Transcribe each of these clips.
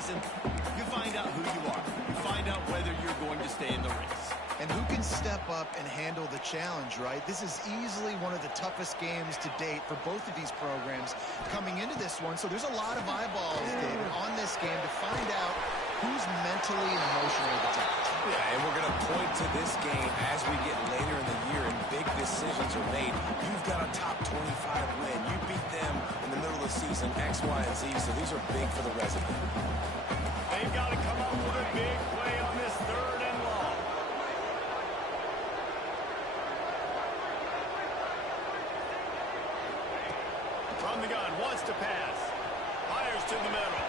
season, you find out who you are. You find out whether you're going to stay in the race. And who can step up and handle the challenge, right? This is easily one of the toughest games to date for both of these programs coming into this one. So there's a lot of eyeballs, David, on this game to find out who's mentally and emotionally the toughest. Yeah, and we're going to point to this game as we get later in the year and big decisions are made. You've got a top 25 win. You beat them in the middle of the season, X, Y, and Z, so these are big for the resident. They've got to come up with a big play on this 3rd and long. From the gun, wants to pass. Fires to the middle.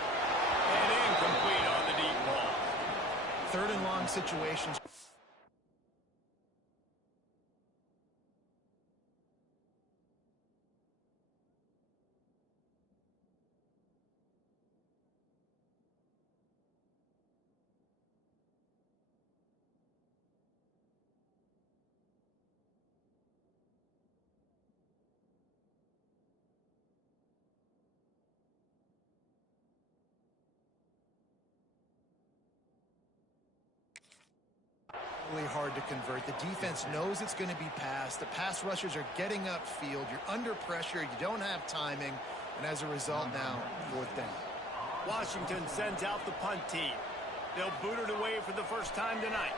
And incomplete on the deep ball. 3rd and long situations. Really hard to convert. The defense knows it's going to be passed. The pass rushers are getting upfield. You're under pressure. You don't have timing. And as a result now, 4th down. Washington sends out the punt team. They'll boot it away for the first time tonight.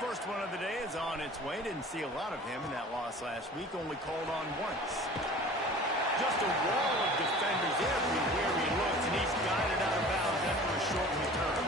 First one of the day is on its way. Didn't see a lot of him in that loss last week. Only called on once. Just a wall of defenders everywhere he looks, and he's guided out of bounds after a short return.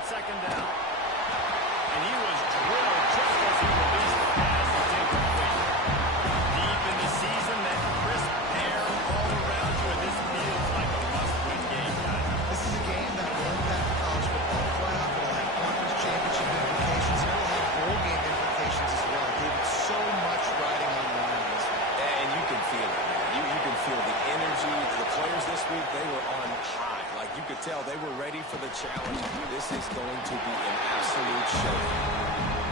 Second down. And he was drilled just as he released the pass. It's incomplete. Deep in the season, that crisp air all around you, and this feels like a must-win game, guys. This is a game that will impact the college football playoff. It'll have conference championship implications, and it'll have bowl game implications as well. David, so much riding on the line this week. And you can feel it, man. You can feel the energy. The players this week, they were on high. Like you could tell, they were ready for the challenge. This is going to be an absolute show.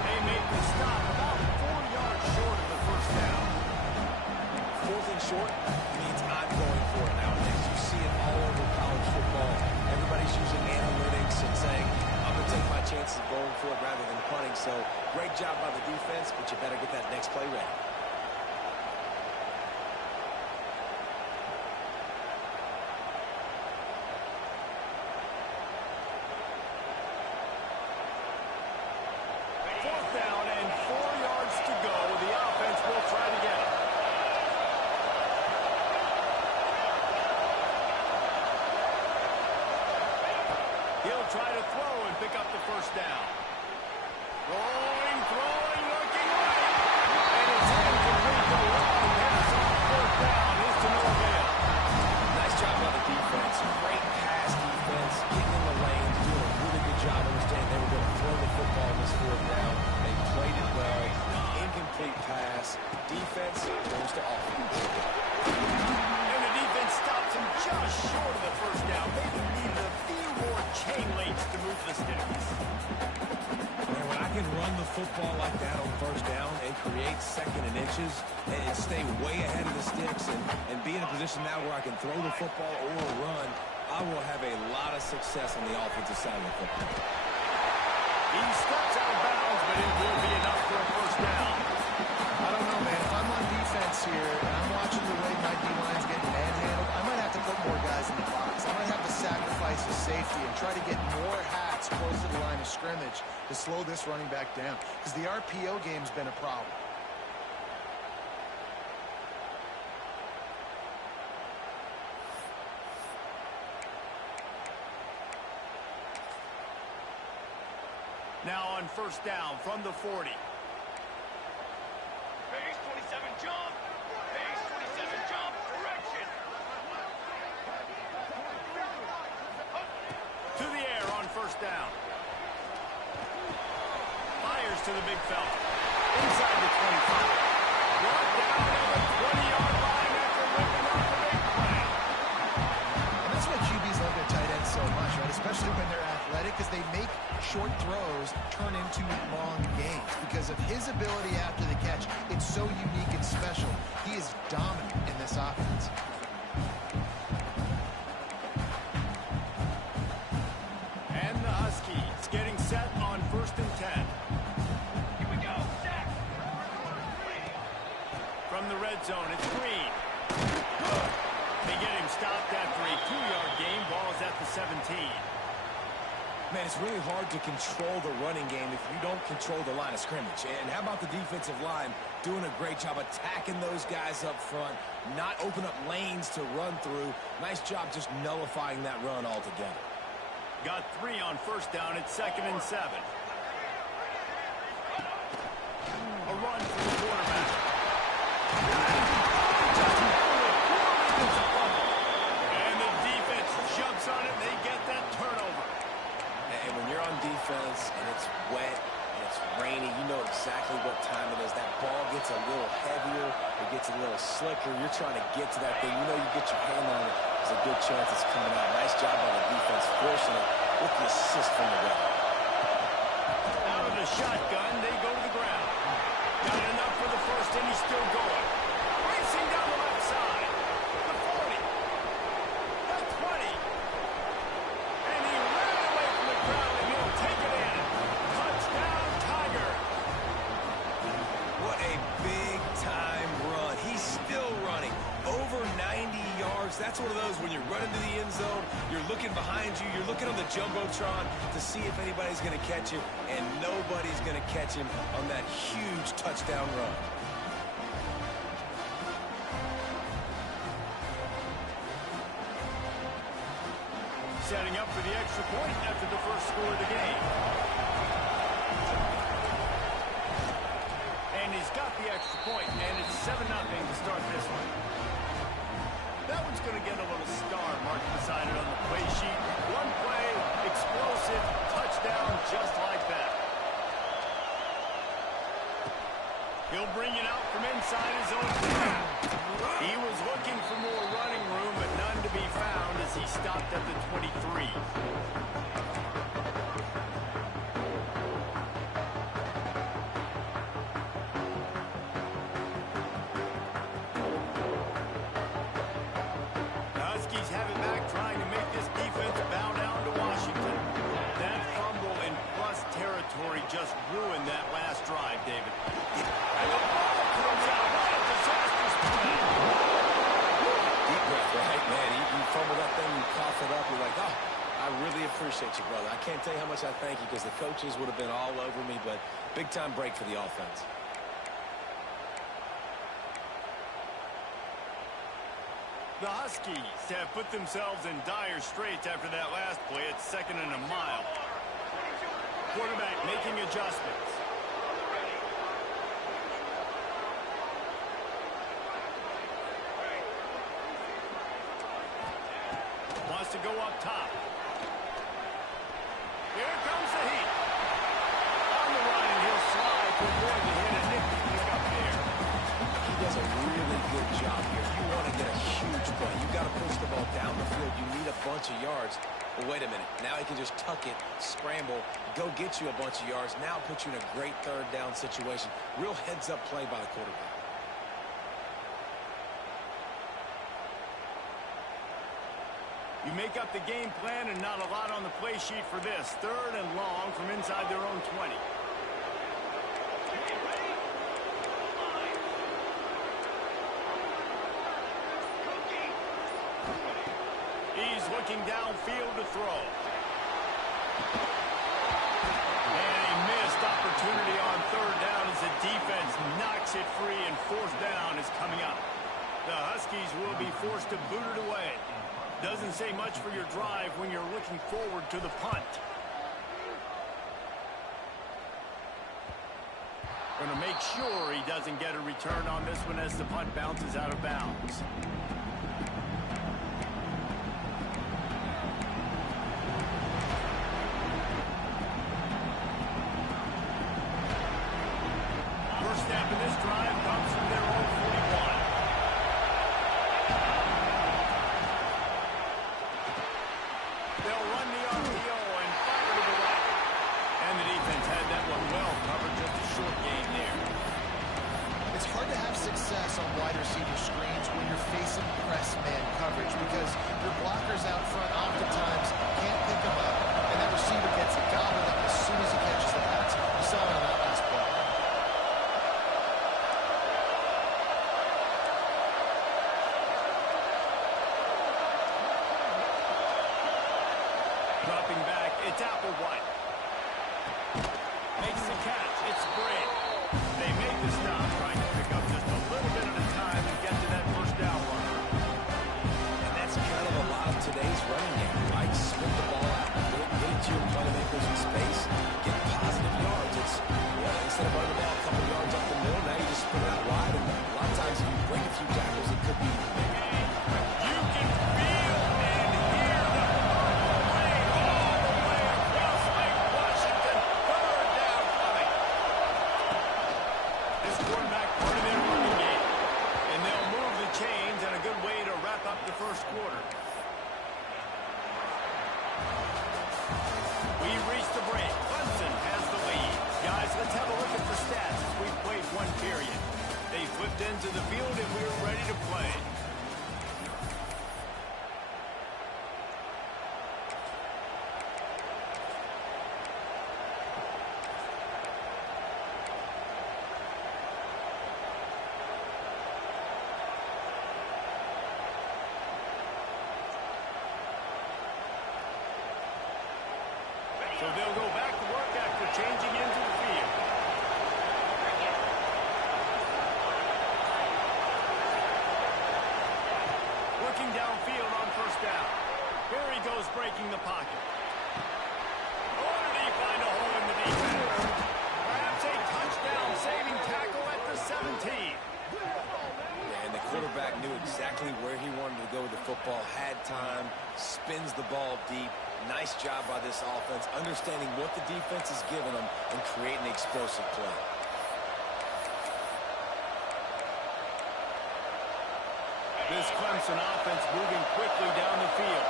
They make the stop about 4 yards short of the first down. 4th and short means I'm going for it nowadays. You see it all over college football. Everybody's using analytics and saying, I'm going to take my chances of going for it rather than punting. So great job by the defense, but you better get that next play ready. Try to throw and pick up the first down. Throwing, looking right. And it's incomplete. The long pass on 4th down is to no avail. Nice job by the defense. Great pass defense. Getting in the lanes. Doing a really good job. Understanding they were going to throw the football in this 4th down. They played it well. Incomplete pass. Defense goes to offense. And the defense stops him just short of the first down. Maybe needed a few more chain links to move the sticks. And when I can run the football like that on 1st down and create 2nd and inches and stay way ahead of the sticks and be in a position now where I can throw the football or run, I will have a lot of success on the offensive side of the football. He steps out of bounds, but it will be enough for a first down. I don't know, man. If I'm on defense here and I'm watching the way my D-line's getting manhandled, I might have to put more guys in the box. I might have to sacrifice a safety and try to get more hats gets close to the line of scrimmage to slow this running back down, because the RPO game's been a problem. Now on first down from the 40. Base 27 jump. Base 27 jump. Direction. To the air on first down. Fires to the big fella. Inside the 25. Brought down at the 20-yard line after ripping off a big play. And that's why QBs love their tight ends so much, right? Especially when they're athletic, because they make short throws turn into long gains. Because of his ability after the catch, it's so unique and special. He is dominant in this offense. And the Huskies getting set on first and 10. Here we go. Sack. From the red zone, it's Green. They get him stopped after a 2-yard gain. Ball is at the 17. Man, it's really hard to control the running game if you don't control the line of scrimmage. And how about the defensive line doing a great job attacking those guys up front, not open up lanes to run through. Nice job just nullifying that run altogether. Got 3 on first down. It's 2nd and 7. A run for the quarterback. And the defense jumps on it. They get that turnover. And when you're on defense and it's wet and it's rainy, you know exactly what time it is. That ball gets a little heavier. It gets a little slicker. You're trying to get to that thing. You know you get your hand on it. There's a good chance it's coming out. Nice job by the defense forcing it with the assist from the ref. Out of the shotgun, they go to the ground. Got enough for the first, and he's still going. Racing down the left side. The 40. The 20. And he ran away from the crowd, and he'll take it in. Touchdown, Tiger. What a big-time run. He's still running. Over 90 yards. That's one of those when you're running to the end zone, you're looking behind you, you're looking on the Jumbotron to see if anybody's going to catch him, and nobody's going to catch him on that huge touchdown run. Setting up for the extra point after the first score of the game. And he's got the extra point, and it's 7-0 to start this one. That one's going to get a little star mark beside it on the play sheet. One play, explosive, touchdown, just like that. He'll bring it out from inside his own 10. He was looking for more running room, but none to be found as he stopped at the 23. Just ruined that last drive, David. And the ball comes out. What a disastrous play. Deep breath, right, man? You fumble that thing, you cough it up, you're like, oh, I really appreciate you, brother. I can't tell you how much I thank you because the coaches would have been all over me, but big-time break for the offense. The Huskies have put themselves in dire straits after that last play. It's 2nd and a mile. Quarterback making adjustments. Wants to go up top. Here comes the heat. On the run, and he'll slide to avoid the hit and nifty pick up there. He does a really good job here. You want to get a huge play. You got to push the ball down the field. You need a bunch of yards. But wait a minute. Now he can just tuck it, scramble, go get you a bunch of yards. Now put you in a great third down situation. Real heads-up play by the quarterback. You make up the game plan and not a lot on the play sheet for this. 3rd and long from inside their own 20. He's looking downfield to throw. defense knocks it free, and fourth down is coming up. The Huskies will be forced to boot it away. Doesn't say much for your drive when you're looking forward to the punt. Going to make sure he doesn't get a return on this one as the punt bounces out of bounds. First snap in this drive comes from their own 41. They'll run the RPO and fire to the right. And the defense had that one well covered, just a short gain there. It's hard to have success on wide receiver screens when you're facing press man coverage because your blockers out front oftentimes can't pick them up, and that receiver gets gobbled up as soon as he catches the pass. You saw it on that last play. Dropping back, it's Applewhite. Makes the catch, it's Gray. They make the stop, trying to pick up just a little bit at a time and get to that first down run. And that's kind of a lot of today's running game, right? Split the ball out, get it to your playmakers in space, get positive yards. It's, instead of running the ball a couple yards up the middle, now you just split it out wide, and a lot of times if you break a few tackles, it could be big. You can feel and hear the purple rain all the way across Lake Washington. Third down coming. This quarterback part of their running game. And they'll move the chains, and a good way to wrap up the first quarter. We've reached the break. Clemson has the lead. Guys, let's have a look at the stats as we've played one period. They flipped into the field, and we're ready to play. So they'll go back to work after changing into the field. Working downfield on first down. Here he goes breaking the pocket. Oh, did he find a hole in the defense? Perhaps a touchdown-saving tackle at the 17. And the quarterback knew exactly where he wanted to go with the football, had time, spins the ball deep. Nice job by this offense, understanding what the defense is giving them and creating an explosive play. This Clemson offense moving quickly down the field.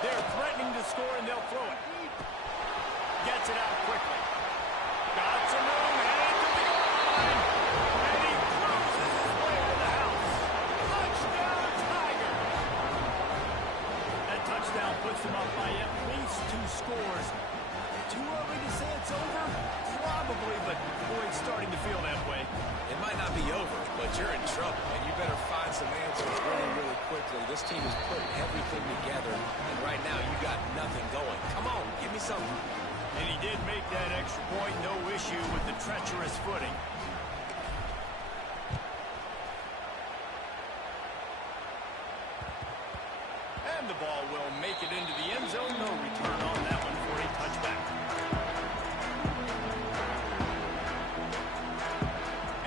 They're threatening to score, and they'll throw it. Gets it out quickly. Got some room, headed to the goal line. And he cruises his way to the house. Touchdown, Tigers! That touchdown puts them up by at least 2 scores. Too early to say it's over? Probably, but boy, it's starting to feel that way. It might not be over, but you're in trouble, and you better find some answers really, really quickly. This team is putting everything together, and right now you got nothing going. Come on, give me something. And he did make that extra point, no issue with the treacherous footing. And the ball will make it into the end zone. No return on that one for a touchback.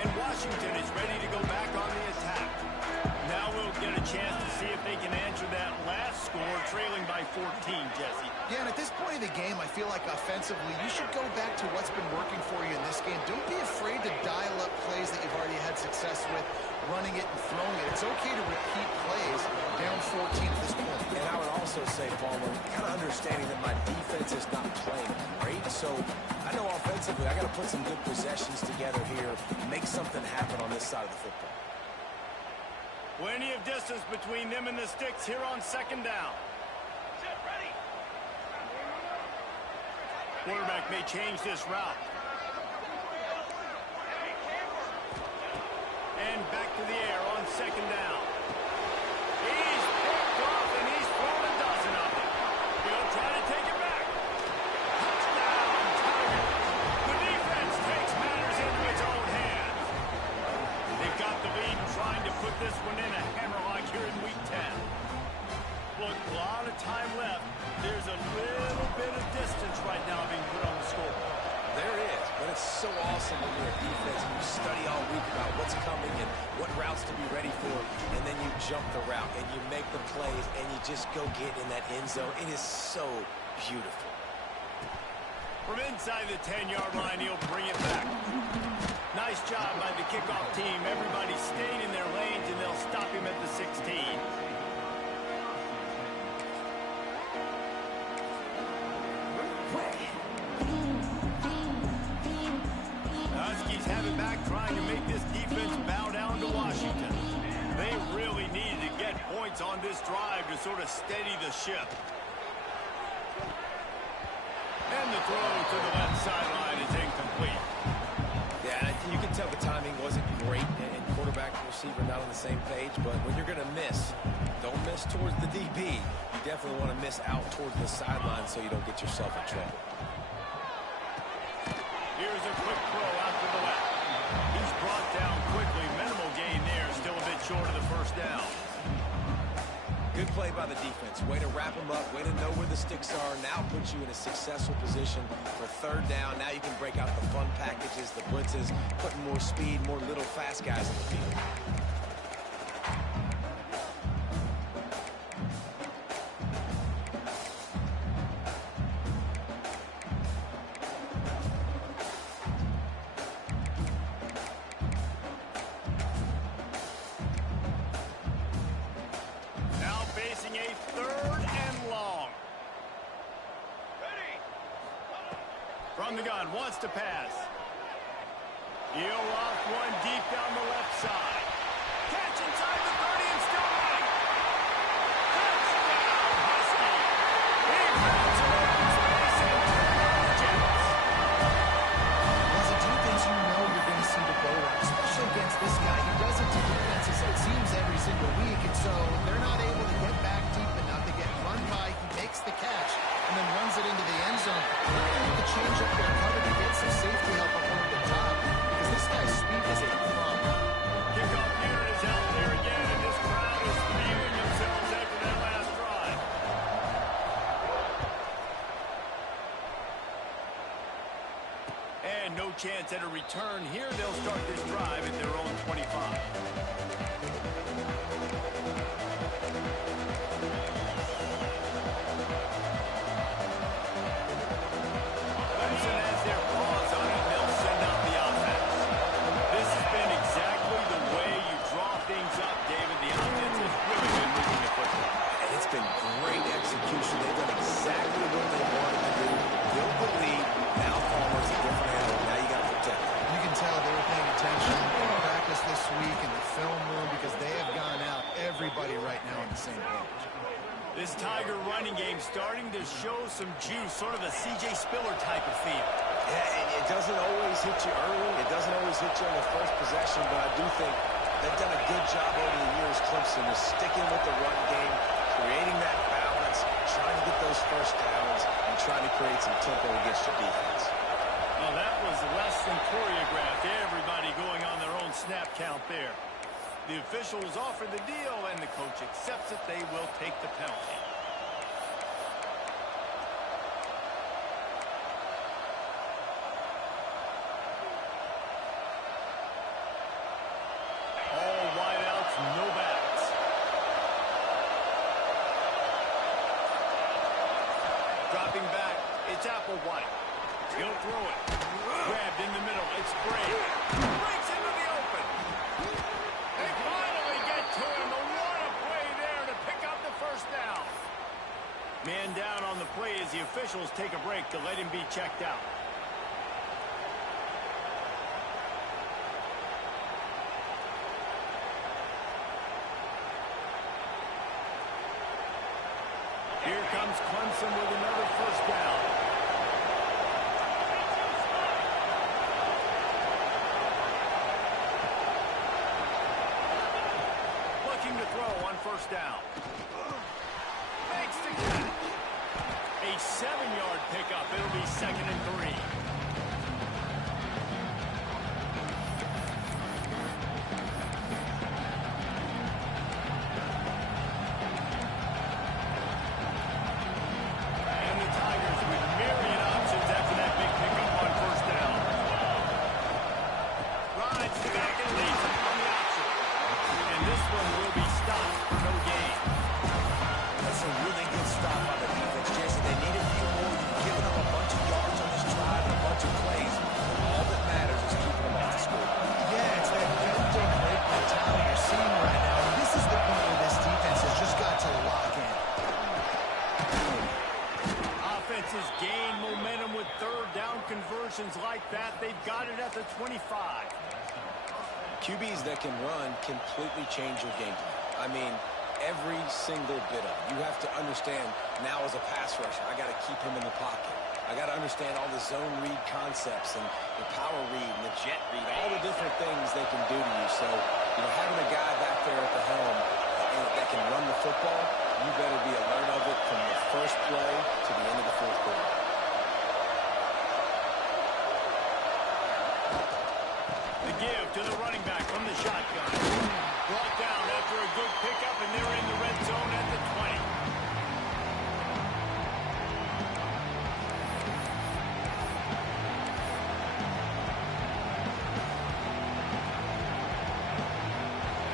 And Washington is ready to go back on the attack. Now we'll get a chance to see if they can answer that last score, trailing by 14, Jesse. Yeah, and at this point of the game, I feel like offensively, you should go back to what's been working for you in this game. Don't be afraid to dial up plays that you've already had success with, running it and throwing it. It's okay to repeat plays down 14 at this point. And I would also say, Palmer, kind of understanding that my defense is not playing great, so I know offensively I got to put some good possessions together here, make something happen on this side of the football. Plenty of distance between them and the sticks here on second down. Ready. Quarterback may change this route. And back to the air on second down. He's picked off, and he's thrown this one in a hammerlock here in week 10. Look, a lot of time left. There's a little bit of distance right now being put on the scoreboard. There is, but it's so awesome when you're a defense and you study all week about what's coming and what routes to be ready for, and then you jump the route and you make the plays and you just go get in that end zone. It is so beautiful. From inside the 10-yard line, he'll bring it back. Nice job by the kickoff team. Everybody stayed in their lanes, and they'll stop him at the 16. Huskies have it back, trying to make this defense bow down to Washington. They really needed to get points on this drive to sort of steady the ship. And the throw to the left sideline is incomplete. Yeah, you can tell the timing wasn't great, and quarterback and receiver not on the same page, but when you're going to miss, don't miss towards the DB. You definitely want to miss out towards the sideline so you don't get yourself in trouble. Here's a quick throw out to the left. He's brought down quickly. Minimal gain there. Still a bit short of the first down. Good play by the defense. Way to wrap them up. Way to know where the sticks are. Now puts you in a successful position for third down. Now you can break out the fun packages, the blitzes, putting more speed, more little fast guys in the field. From the gun, wants to pass. He'll off one deep down the left side. Catch inside the 30 and still running. Touchdown, Husky. He grabs it open space and turns Jets. Well, as a defense, you know you're going to see the go route, especially against this guy. He does it to defenses, it seems, every single week, and so they're not able to get back deep enough. They get run by, he makes the catch, and then runs it into the end zone. They're going to have to change up their cover to get some safety help up over the top, because this guy's speed is a problem. Kickoff unit is out there again, and this crowd is feeling themselves after that last drive. And no chance at a return here. They'll start this drive at their own 25. Clemson has their paws on it, and they'll send out the offense. This has been exactly the way you draw things up, David. The offense has really been moving the football. It's been great execution. They've done exactly what they wanted to do. Build the lead. Now Palmer's a different animal. Now you got to protect it. You can tell they were paying attention in practice this week in the film room, because they have gone out everybody right now on the same page. This Tiger running game starting to show some juice, sort of a C.J. Spiller type of feel. Yeah, and it doesn't always hit you early. It doesn't always hit you on the first possession, but I do think they've done a good job over the years, Clemson, is sticking with the run game, creating that balance, trying to get those first downs, and trying to create some tempo against your defense. Well, that was less than choreographed. Everybody going on their own snap count there. The officials offer the deal, and the coach accepts it. They will take the penalty. All wideouts, no backs. Dropping back, it's Applewhite. He'll throw it. Grabbed in the middle. It's Bray. Breaks into the open. They finally get to him. What a play there to pick up the first down. Man down on the play as the officials take a break to let him be checked out. Here comes Clemson with another first down. Looking to throw on first down. Makes the catch. A 7-yard pickup. It'll be 2nd and 3. one will be stopped for no gain. That's a really good stop on the defense, Jason. They need a few more. You've given them a bunch of yards on this drive and a bunch of plays. All that matters is keeping them off the score. Yeah, it's that bend don't break mentality you're seeing right now. And this is the point where this defense has just got to lock in. Offenses gain momentum with third down conversions like that. They've got it at the 25. QBs that can run completely change your game plan. I mean, every single bit of it. You have to understand now as a pass rusher, I got to keep him in the pocket. I got to understand all the zone read concepts and the power read and the jet read, all the different things they can do to you. So, having a guy back there at the helm that can run the football, you better be alert of it from the first play to the end of the fourth quarter. The give to the running back from the shotgun. Brought down after a good pickup, and they're in the red zone at the 20.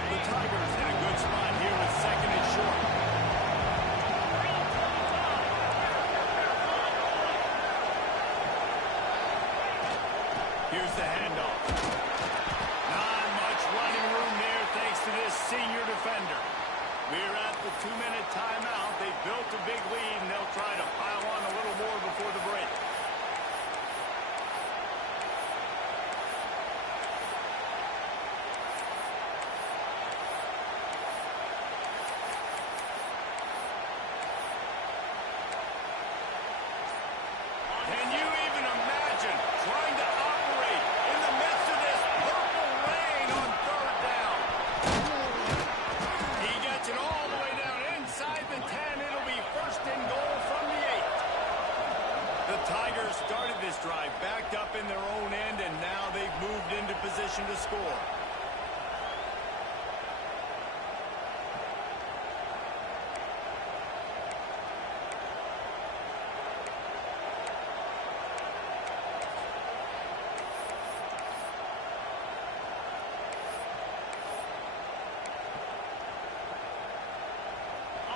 The Tigers in a good spot here with second and short. Here's the handoff. Not much running room there thanks to this senior defender. We're at the 2-minute timeout. They built a big lead, and they'll try to pile on a little more before the break. Can you even imagine trying to operate in the midst of this purple rain on third down? He gets it all the way down inside the 10. It'll be first and goal from the 8. The Tigers started this drive backed up in their own end, and now they've moved into position to score.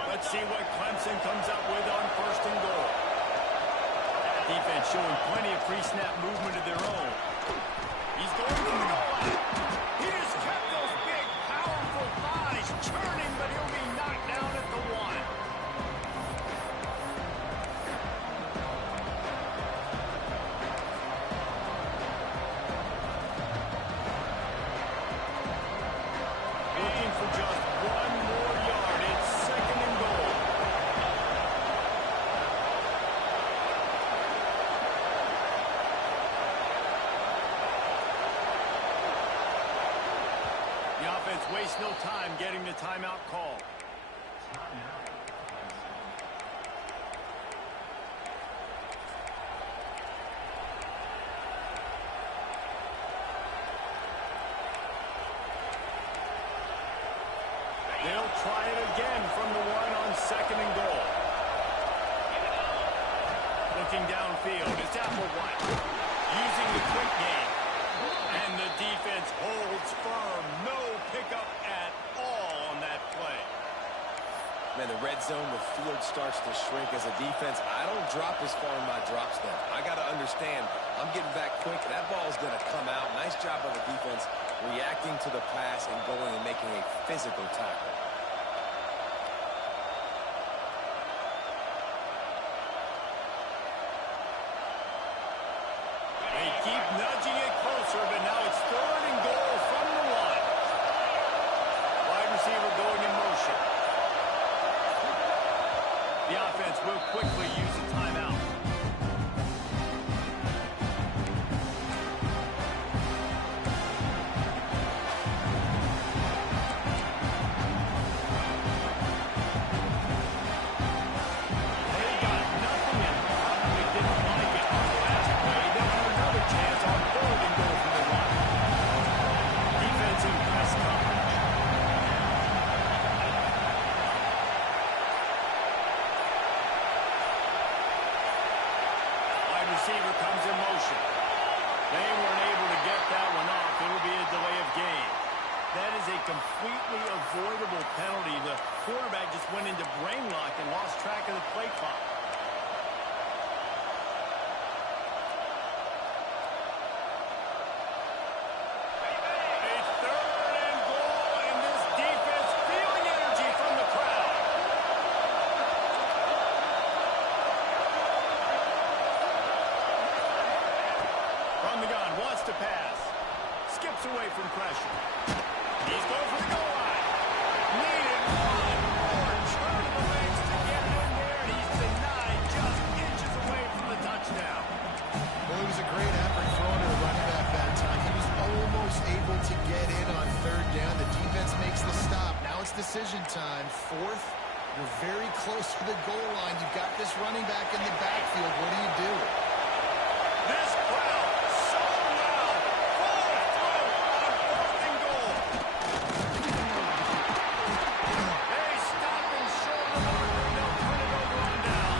Let's see what Clemson comes up with on first and goal. Defense showing plenty of pre-snap movement of their own. He's going for the goal line. He just kept those big, powerful thighs churning, but he'll be knocked down at the 1. Looking for just one more yard. It's second and goal. The offense wastes no time getting the timeout call. They'll try it again from the 1 on second and goal. Looking downfield, it's Applewhite using the quick game. And the defense holds firm. No pickup at all on that play. Man, the red zone, the field starts to shrink as a defense. I don't drop as far in my drop step. I got to understand, I'm getting back quick. That ball's going to come out. Nice job by the defense reacting to the pass and going and making a physical tackle. They keep nudging it closer, but now it's third and goal from the 1. Wide receiver going in motion. The offense will quickly use a timeout. avoidable penalty. The quarterback just went into brain lock and lost track of the play clock. A 3rd and goal, and this defense feeling energy from the crowd. From the gun, wants to pass. Skips away from pressure. He's going for the goal line. Needed one more turn of the legs to get it in there, and he's denied just inches away from the touchdown. Well, it was a great effort throwing to the running back that time. He was almost able to get in on 3rd down. The defense makes the stop. Now it's decision time. 4th, you're very close to the goal line. You've got this running back in the backfield. What do you do? This crowd so loud. Falls through on 4th and goal. They stop and shoulder marker, and they'll turn it over on down.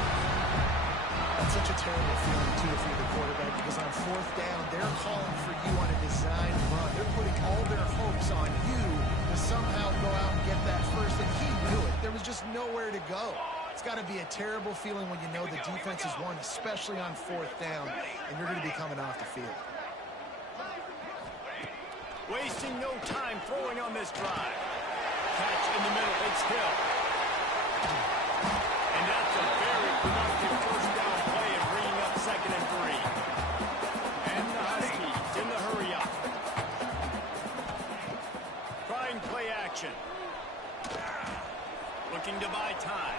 That's such a terrible feeling, too, if you're the quarterback, because on 4th down, they're calling for you on a designed run. They're putting all their hopes on you to somehow go out and get that first, and he knew it. There was just nowhere to go. It's got to be a terrible feeling when you know the defense has won, especially on 4th down, and you're going to be coming off the field. Wasting no time throwing on this drive. Catch in the middle. It's Hill. And that's a very productive 1st down play of bringing up 2nd and 3. And the Huskies in the hurry up. Trying play action. Looking to buy time.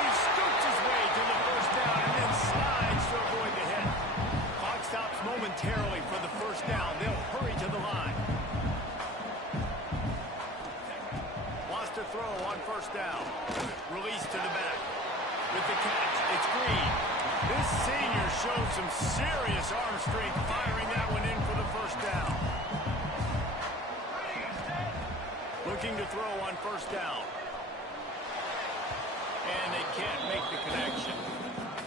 He scoops his way to the 1st down and then slides to avoid the hit. Clock stops momentarily for the 1st down. They'll hurry to the line. Wants to throw on 1st down. Release to the back. With the catch, it's Green. This senior showed some serious arm strength firing that one in for the 1st down. Looking to throw on 1st down. And they can't make the connection.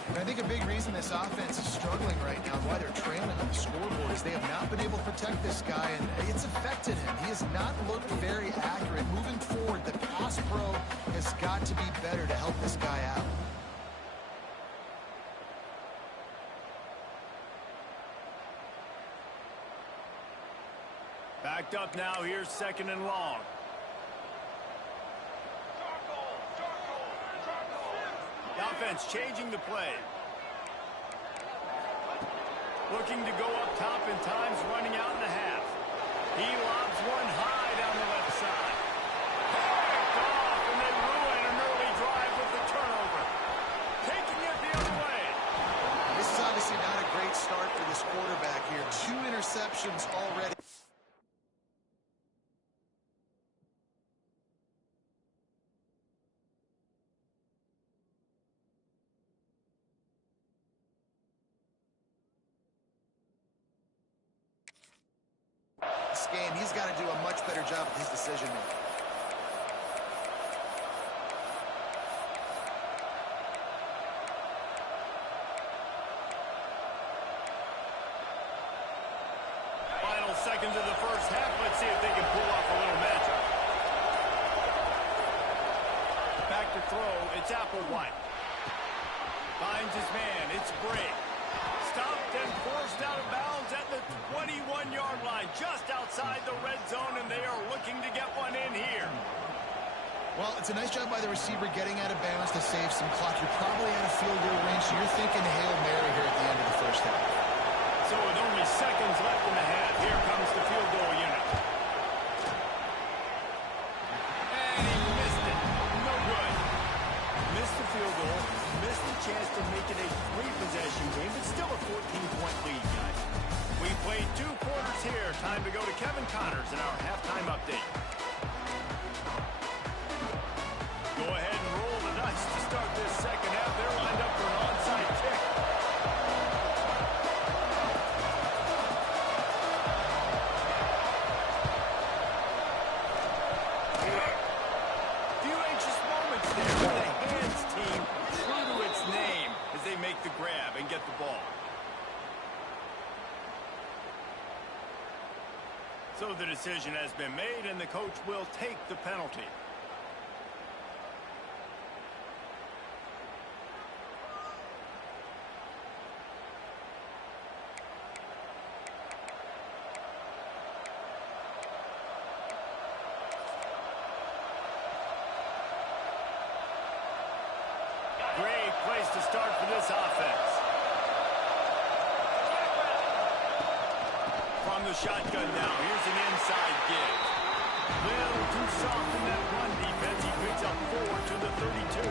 And I think a big reason this offense is struggling right now and why they're trailing on the scoreboard is they have not been able to protect this guy, and it's affected him. He has not looked very accurate. Moving forward, the pass pro has got to be better to help this guy out. Backed up now. Here's 2nd and long. The offense changing the play. Looking to go up top in times, running out in the half. He lobs one high down the left side. Picked off, and they ruin an early drive with the turnover. Taking it the other way. This is obviously not a great start for this quarterback here. 2 interceptions already. This game, he's got to do a much better job with his decision making. Final seconds of the 1st half. Let's see if they can pull off a little magic. Back to throw. It's Applewhite. Finds his man. It's Bray. Stopped and forced out of bounds at the 21-yard line, just outside the red zone, and they are looking to get one in here. Well, it's a nice job by the receiver getting out of bounds to save some clock. You're probably out of field goal range, so you're thinking Hail Mary here at the end of the 1st half. So with only seconds left in the half, here comes the field goal unit. And he missed it. No good. Missed the field goal. Missed the chance to make it a 3-possession game, but still a 14-point lead, guys. We played 2 quarters here. Time to go to Kevin Connors in our halftime update. Go ahead and roll the dice to start this 2nd half. They're lined up for an onside kick. Few anxious moments there for the hands team, true to its name as they make the grab and get the ball. So the decision decision has been made, and the coach will take the penalty. Great place to start for this offense. From the shotgun now, here's an inside give. Little too soft in that run defense. He picks up 4 to the 32.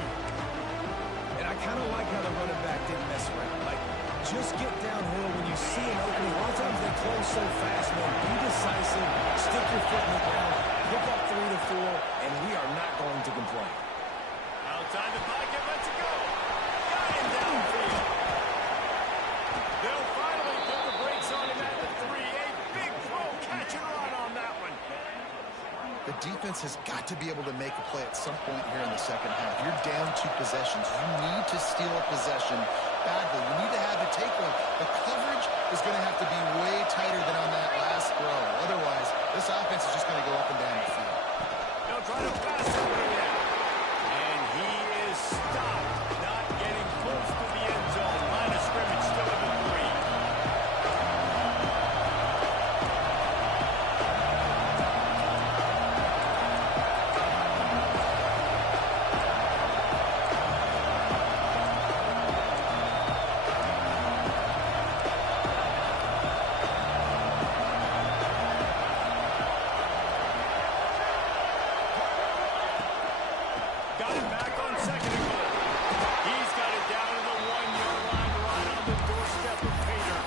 And I kind of like how the running back didn't mess around. Like, just get downhill when you see an opening. A lot of times they close so fast, man. Be decisive, stick your foot in the ground, pick up 3 to 4, and we are not going to complain. Outside the pocket, let's it go. Got him downfield. They'll finally put the brakes on him at the 3. A big throw, catch and run on that one. The defense has got to be able to make a play at some point here in the second half. You're down 2 possessions. You need to steal a possession badly. You need to have a takeaway. The coverage is going to have to be way tighter than on that last throw. Otherwise, this offense is just going to go up and down the field. They'll try to pass it now. And he is stopped, not getting close to the end zone. Line of scrimmage still at the 3. Got it back on 2nd and goal. He's got it down to the 1-yard line, right on the doorstep of Pater.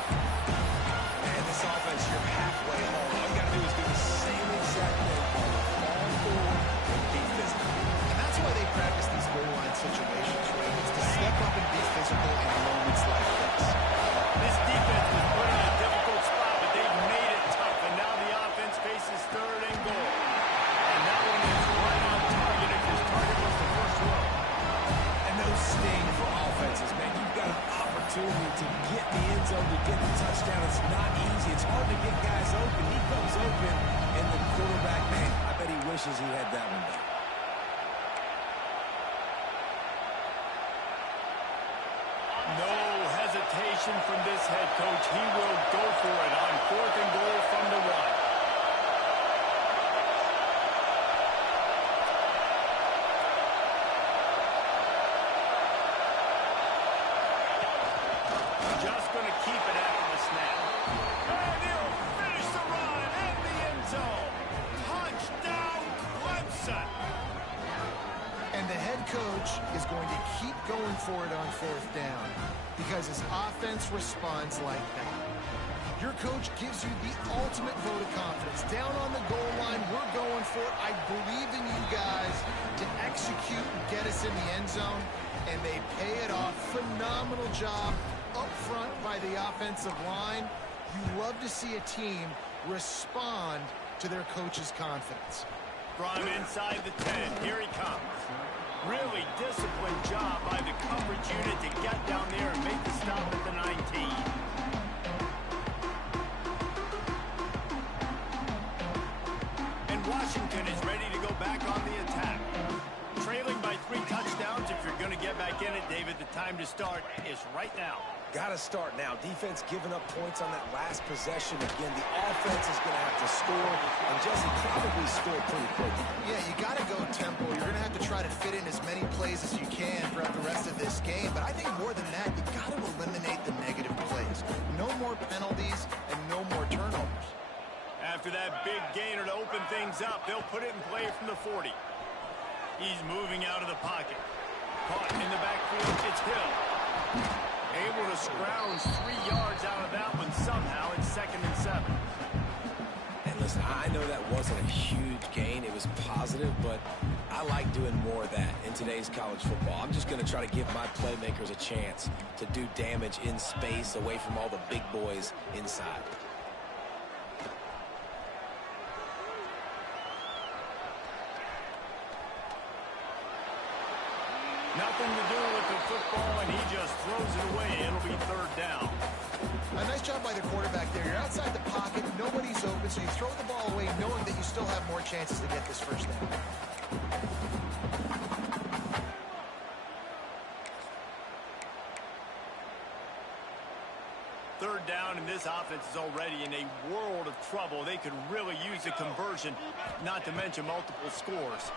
And this offense, you're halfway home. All you got to do is do the same exact thing. Fall forward and be physical. And that's why they practice these goal line situations, right? It's to step up and be physical in moments like this. This defense was put in a difficult spot, but they've made it tough. And now the offense faces 3rd and goal. And that one is right on target if his target was the first row. And those sting for offenses, man. You've got an opportunity to get the end zone, to get the touchdown. It's not easy. It's hard to get guys open. He comes open, and the quarterback, man, I bet he wishes he had that one back. No hesitation from this head coach. He will go for it on 4th and goal from the 1. Just going to keep it after the snap. And he'll finish the run in the end zone. Touchdown, Clemson. And the head coach is going to keep going for it on 4th down because his offense responds like that. Your coach gives you the ultimate vote of confidence. Down on the goal line, we're going for it. I believe in you guys to execute and get us in the end zone, and they pay it off. Phenomenal job up front by the offensive line. You love to see a team respond to their coach's confidence. From inside the 10, here he comes. Really disciplined job by the coverage unit to get down there and make the stop at the 19. And Washington is ready to go back on the attack. Trailing by 3 touchdowns. If you're going to get back in it, David, the time to start is right now. Got to start now. Defense giving up points on that last possession. Again, the offense is going to have to score, and Jesse probably scored pretty quickly. Yeah, you got to go tempo. You're going to have to try to fit in as many plays as you can throughout the rest of this game. But I think more than that, you got to eliminate the negative plays. No more penalties and no more turnovers. After that big gainer to open things up, they'll put it in play from the 40. He's moving out of the pocket. Caught in the backfield, it's Hill. Able to scrounge 3 yards out of that one somehow. It's 2nd and 7. And listen, I know that wasn't a huge gain. It was positive, but I like doing more of that in today's college football. I'm just going to try to give my playmakers a chance to do damage in space away from all the big boys inside. Nothing to do with the football, and he just throws it away. It'll be third down. A nice job by the quarterback there. You're outside the pocket, nobody's open, so you throw the ball away knowing that you still have more chances to get this first down. Third down, and this offense is already in a world of trouble. They could really use a conversion, not to mention multiple scores.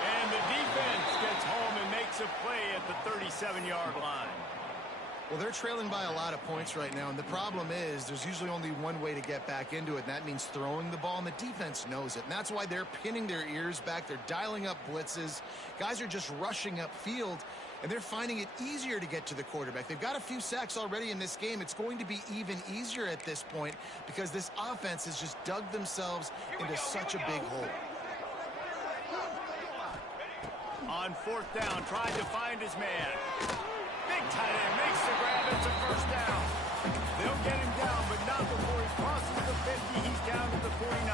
And the defense gets home and makes a play at the 37-yard line. Well, they're trailing by a lot of points right now, and the problem is there's usually only one way to get back into it, and that means throwing the ball, and the defense knows it. And that's why they're pinning their ears back. They're dialing up blitzes. Guys are just rushing upfield, and they're finding it easier to get to the quarterback. They've got a few sacks already in this game. It's going to be even easier at this point because this offense has just dug themselves into such a big hole. On fourth down, trying to find his man. Big tight end makes the grab. It's a first down. They'll get him down, but not before he crosses the 50. He's down to the 49.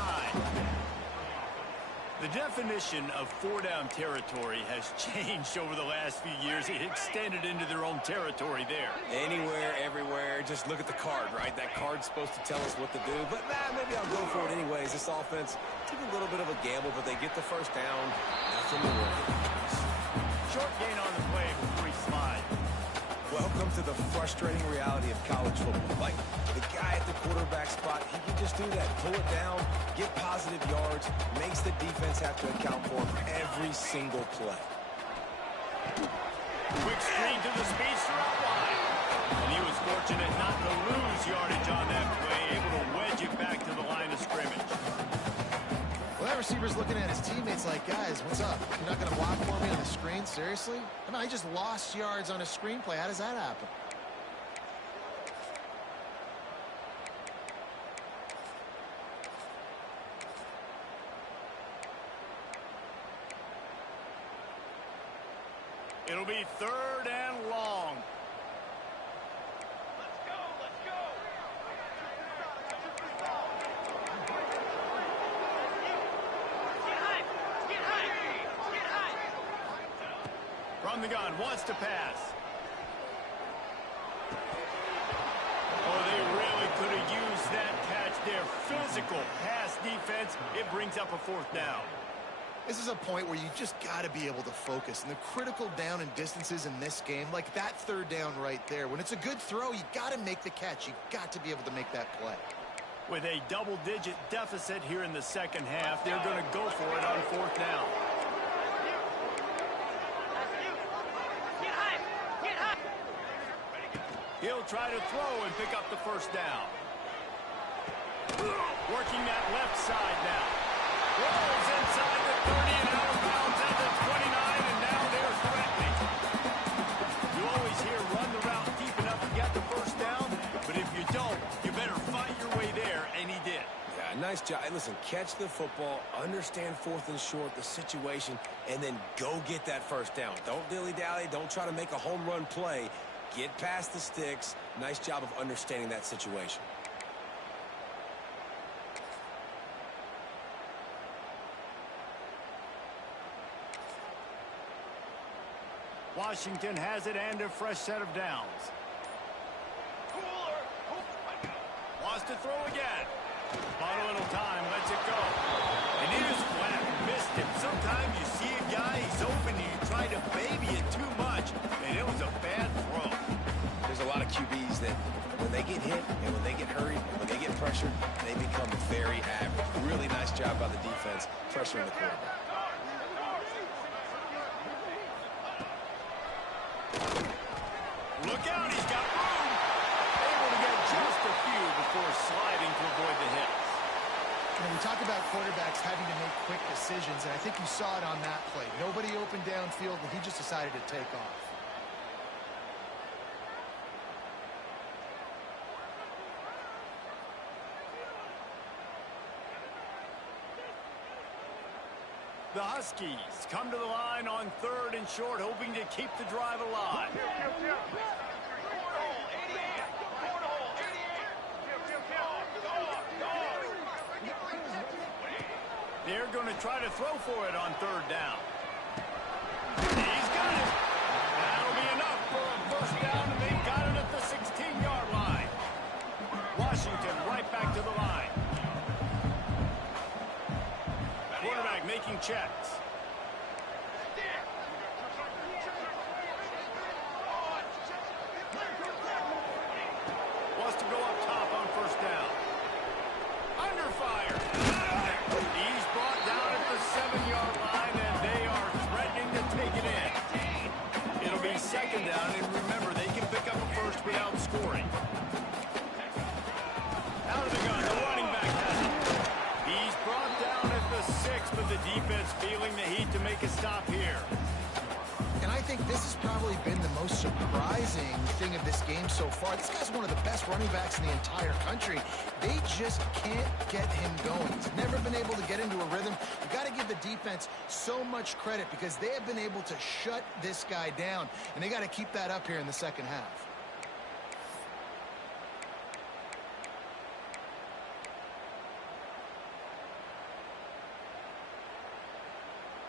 The definition of four-down territory has changed over the last few years. It extended into their own territory there. Anywhere, everywhere. Just look at the card, right? That card's supposed to tell us what to do. But, maybe I'll go for it anyways. This offense took a little bit of a gamble, but they get the first down. Nothing to worry about. Short gain on the play before he slides. Welcome to the frustrating reality of college football. Like, the guy at the quarterback spot, he can just do that. Pull it down, get positive yards, makes the defense have to account for him every single play. Quick screen to the speedster out wide. And he was fortunate not to lose yardage on that play, able to wedge it back to the line of scrimmage. Well, that receiver's looking at his teammates like, guys, what's up? You're not going to block for me on the screen? Seriously? I mean, I just lost yards on a screenplay. How does that happen? It'll be third and long. Let's go, let's go. Get high. From the gun, wants to pass. Oh, they really could have used that catch there. Physical pass defense. It brings up a fourth down. This is a point where you just got to be able to focus. And the critical down and distances in this game, like that third down right there, when it's a good throw, you got to make the catch. You got to be able to make that play. With a double-digit deficit here in the second half, they're going to go for it on fourth down. He'll try to throw and pick up the first down. Working that left side now. Rolls inside the 30 and out of bounds at the 29, and now they're threatening. You always hear run the route deep enough to get the first down, but if you don't, you better fight your way there, and he did. Yeah, nice job. Hey, listen, catch the football, understand fourth and short, the situation, and then go get that first down. Don't dilly-dally. Don't try to make a home run play. Get past the sticks. Nice job of understanding that situation. Washington has it and a fresh set of downs. Wants to throw again. Bought a little time, lets it go. And he is flat, missed him. Sometimes you see a guy, he's open, and you try to baby it too much, and it was a bad throw. There's a lot of QBs that when they get hit and when they get hurried and when they get pressured, they become very average. Really nice job by the defense pressuring the quarterback. Look out, he's got room. Able to get just a few before sliding to avoid the hits. When we talk about quarterbacks having to make quick decisions, and I think you saw it on that play. Nobody open downfield, and he just decided to take off. The Huskies come to the line on third and short, hoping to keep the drive alive. They're going to try to throw for it on third down. He's got it. That'll be enough for a first down, and they got it at the 16-yard line. Washington right back to the line. Quarterback making checks. Wants to go up top on first down. Under fire. He's brought down at the 7-yard line, and they are threatening to take it in. It'll be second down, and remember, they can pick up a first without scoring. Out of the gun, the running back has it. He's brought down at the 6, but the defense feeling the heat to make a stop here. And I think this has probably been the most surprising thing of this game so far. This guy's one of the best running backs in the entire country. They just can't get him going. He's never been able to get into a rhythm. You've got to give the defense so much credit because they have been able to shut this guy down, and they got to keep that up here in the second half.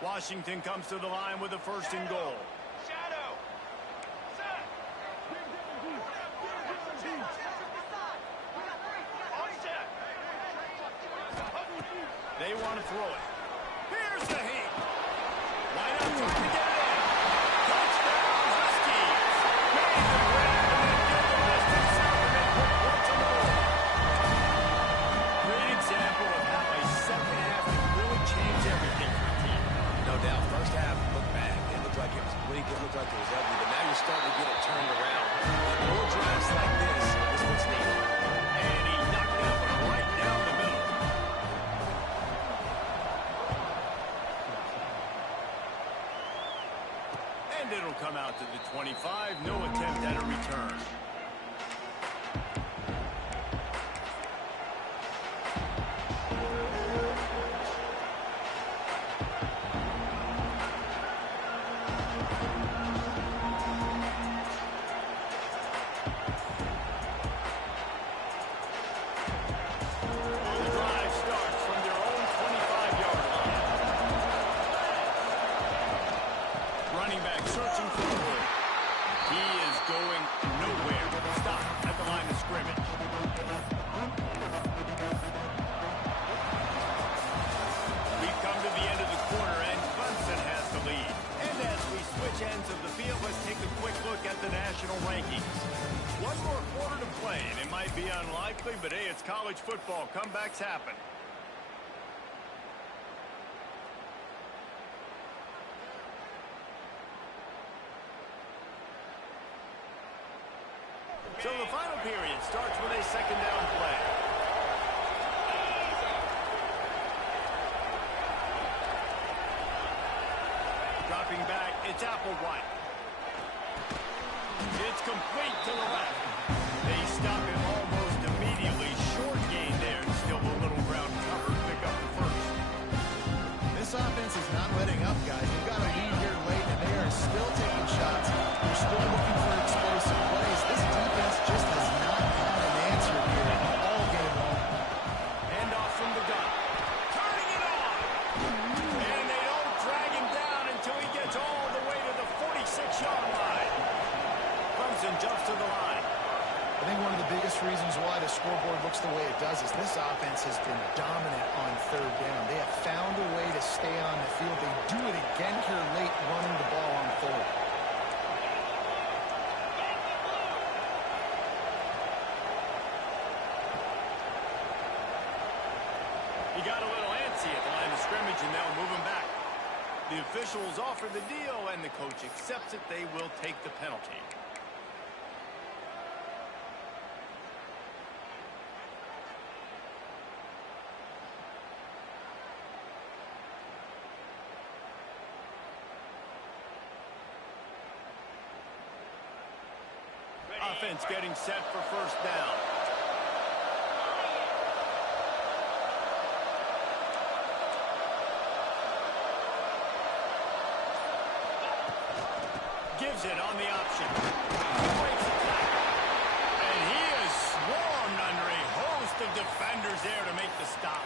Washington comes to the line with a first and goal. Shadow. Set. On set. They want to throw it. Here's the heat. Why not try to get it in? Touchdown, Huskies. Made the grab and then did the rest himself and then put points on the board. Great example of how a second half can really change everything for a team. No doubt, first half looked bad. It looked like it was weak. It looked like it was ugly. But now you're starting to get it turned around. And more drives like this is what's needed. And he knocked that one right down the middle. And it'll come out to the 25. No attempt at a return. The drive starts from their own 25-yard line. Running back searching for the hole. He is going nowhere. Stop at the line of scrimmage. We've come to the end of the quarter, and Clemson has the lead. And as we switch ends of the field, let's take a quick look at the national rankings. One more quarter to play, and it might be unlikely, but hey, it's college football. Comebacks happen. So the final period starts with a second down play. Dropping back, it's Applewhite. It's complete to the left. They stop him almost immediately. Short gain there, and still a little ground cover to pick up the first. This offense is not letting up, guys. They've got a lead here late, and they are still taking shots. They're still looking for explosive plays. This defense just has not had an answer here all game long. Handoff from the gun. Turning it on. And they don't drag him down until he gets all the way to the 46-yard line. Clemson jumps to the line. I think one of the biggest reasons why the scoreboard looks the way it does is this offense has been dominant on third down. They have found a way to stay on the field. They do it again here late, running the ball on fourth. He got a little antsy at the line of scrimmage, and they'll move him back. The officials offer the deal, and the coach accepts it. They will take the penalty. Offense getting set for first down. Gives it on the option. Breaks the tackle. And he is swarmed under a host of defenders there to make the stop.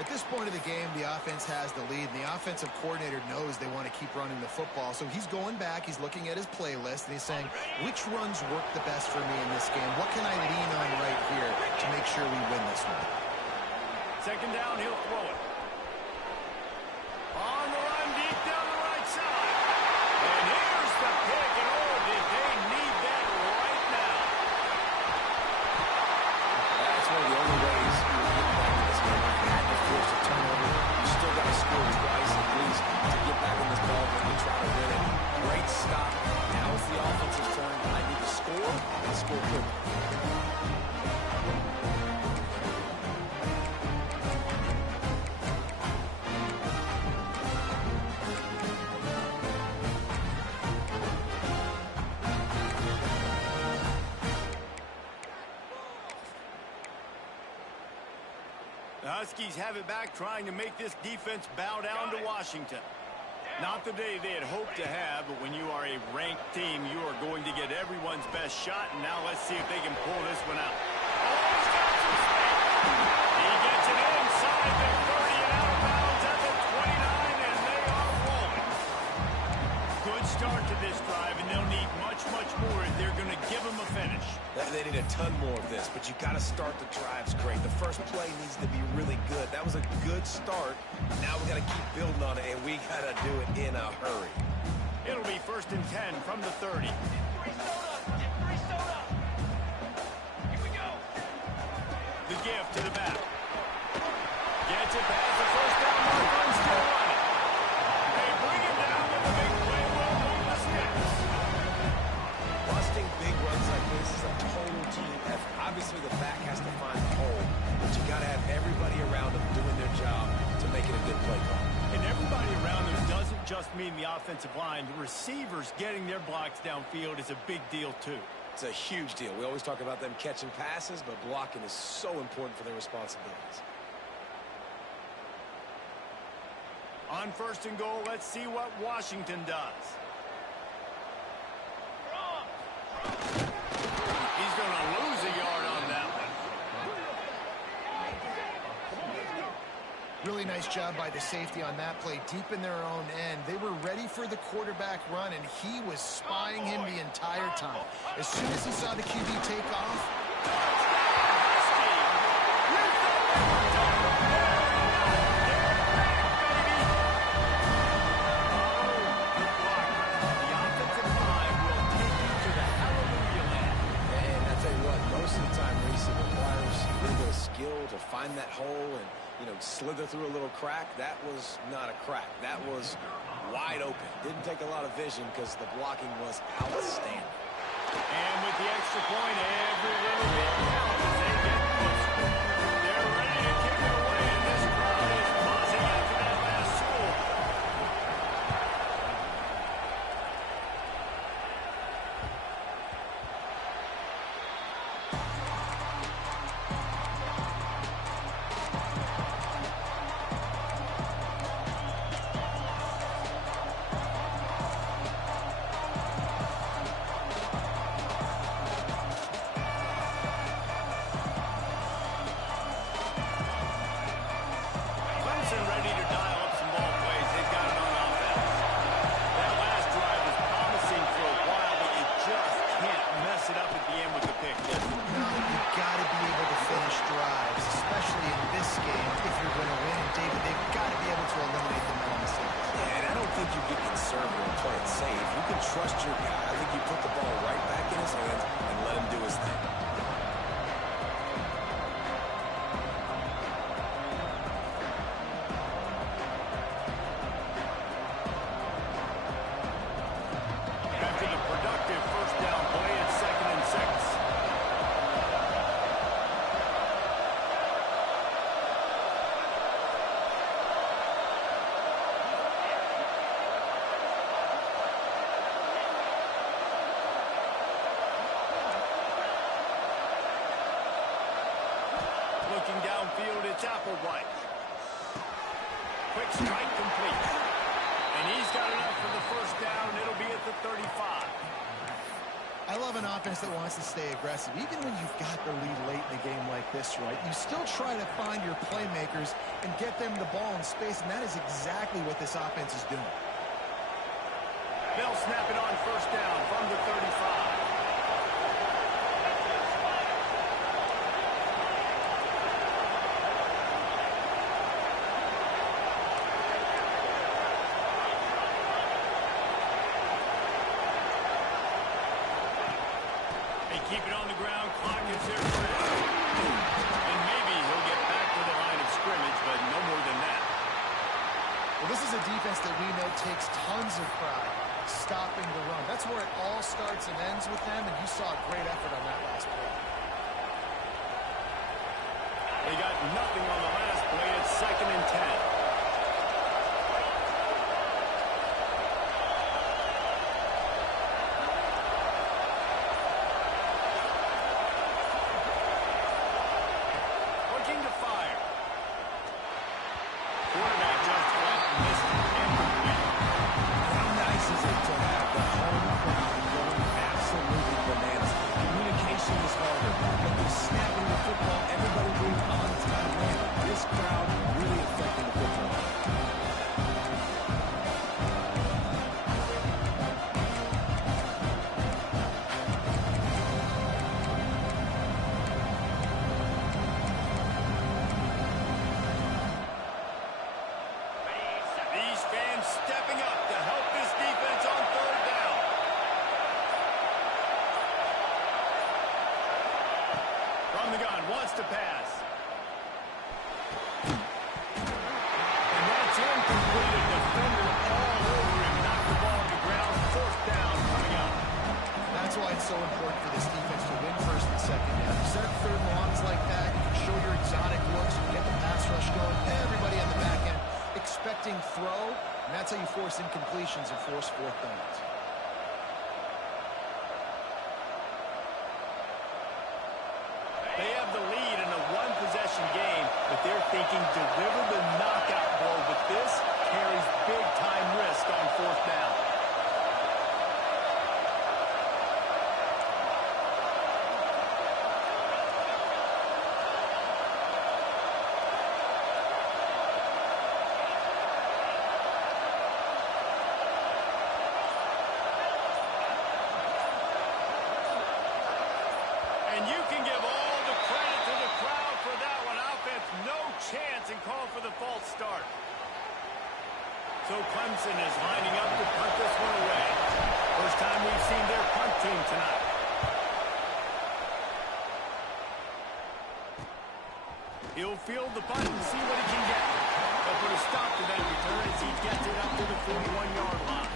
At this point of the game, the offense has the lead, and the offensive coordinator knows they want to keep running the football. So he's going back, he's looking at his playlist, and he's saying, which runs work the best for me in this game? What can I lean on right here to make sure we win this one? Second down, he'll throw it. On the run, deep down the right side. And here's the pick, and oh, did they need that right now. That's one of the only ways you get back in this game. You had to force a turnover. You still got to score twice at least to get back in this ball game and try to win it. Great stop. Now it's the offensive turn. I need to score and score quickly. The Huskies have it back, trying to make this defense bow down to Washington. Not the day they had hoped to have, but when you are a ranked team, you are going to get everyone's best shot, and now let's see if they can pull this one out. Oh, he's got some space. He gets it inside the 30 and out of bounds at the 29, and they are rolling. Good start to this drive, and they'll need much, much more if they're going to give them a finish. They need a ton more of this, but you got to start the drives great. The first play needs to be really good. That was a good start. Now we got to keep building on it, and we got to do it in a hurry. It'll be 1st and 10 from the 30. Get free soda. Here we go. The give to the back. Gets it past the first down mark, runs still running. They bring him down with a big play, well on the sticks. Busting big runs like this is a total team effort. Obviously, the back has to find the hole, but you got to have everybody around them doing their job to make it a good play call. And everybody around them doesn't just mean the offensive line. The receivers getting their blocks downfield is a big deal, too. It's a huge deal. We always talk about them catching passes, but blocking is so important for their responsibilities. On 1st and goal, let's see what Washington does. He's going to lose a yard on that one. Really nice job by the safety on that play, deep in their own end. They were ready for the quarterback run, and he was spying him the entire time. As soon as he saw the QB take off, to find that hole and, slither through a little crack. That was not a crack. That was wide open. Didn't take a lot of vision because the blocking was outstanding. And with the extra point, every little bit counts as they get pushed. They're ready to kick it away, and this crowd is buzzing after that last score. Clemson ready to dial up some ball plays. They've got it on offense. That last drive was promising for a while, but you just can't mess it up at the end with the pick. no, you've got to be able to finish drives, especially in this game if you're going to win. And David, they've got to be able to eliminate the mental mistakes. Yeah, and I don't think you get conservative and play it safe. You can trust your guy. I think you put the ball right back in his hands and let him do his thing. After the productive first down play, it's 2nd and 6. Looking downfield, it's Applewhite. Quick strike complete. And he's got enough for the first down. It'll be at the 35. I I love an offense that wants to stay aggressive. Even when you've got the lead late in a game like this, right, you still try to find your playmakers and get them the ball in space, and that is exactly what this offense is doing. They'll snap it on first down from the 35. Keep it on the ground. Clock is their friend. And maybe he'll get back to the line of scrimmage, but no more than that. Well, this is a defense that we know takes tons of pride stopping the run. That's where it all starts and ends with them, and you saw a great effort on that last play. They got nothing on the last play. It's 2nd and 10. Wants to pass. And that's incomplete. A defender all over him. Knocked the ball on the ground. 4th down coming up. That's why it's so important for this defense to win 1st and 2nd down. You set up 3rd and longs like that. You can show your exotic looks. You can get the pass rush going. Everybody on the back end expecting throw. And that's how you force incompletions and force 4th downs. They have the lead in a one-possession game, but they're thinking deliver the knockout blow, but this carries big-time risk on 4th down. And you can give all the credit to the crowd for that one. Offense, no chance, and call for the false start. So Clemson is lining up to punt this one away. First time we've seen their punt team tonight. He'll field the punt and see what he can get. They'll put a stop to that return as he gets it up to the 41-yard line.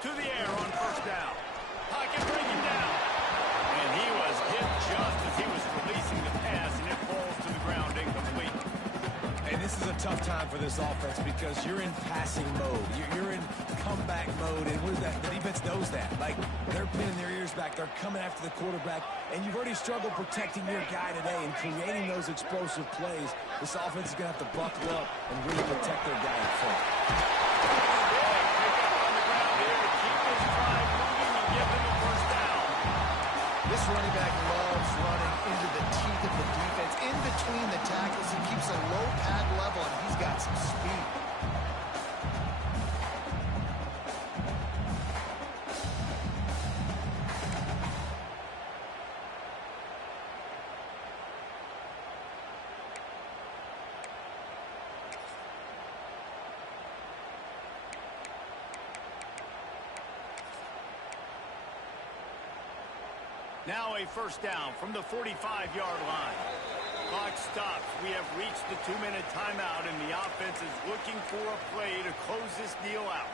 To the air on first down. Pocket breaking down. And he was hit just as he was releasing the pass, and it falls to the ground incomplete. And this is a tough time for this offense because you're in passing mode. You're in comeback mode, and what is that? The defense knows that. Like, they're pinning their ears back. They're coming after the quarterback, and you've already struggled protecting your guy today and creating those explosive plays. This offense is going to have to buckle up and really protect their guy in front. This running back loves running into the teeth of the defense. In between the tackles, he keeps a low pad level, and he's got some speed. Now a first down from the 45-yard line. Clock stops. We have reached the 2-minute timeout, and the offense is looking for a play to close this deal out.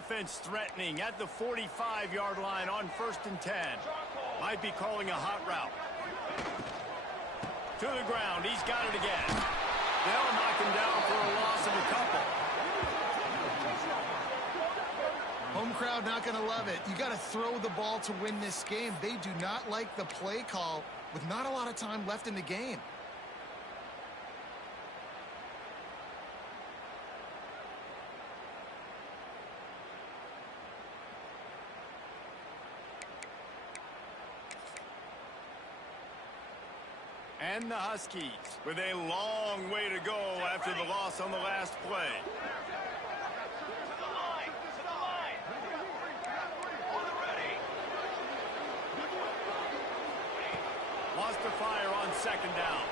offense threatening at the 45-yard line on 1st and 10. Might be calling a hot route. To the ground. He's got it again. They'll knock him down for a loss of a couple. Home crowd not going to love it. You got to throw the ball to win this game. They do not like the play call with not a lot of time left in the game. And the Huskies with a long way to go after the loss on the last play. To the line. To the line. On the ready. Lost the fire on 2nd down.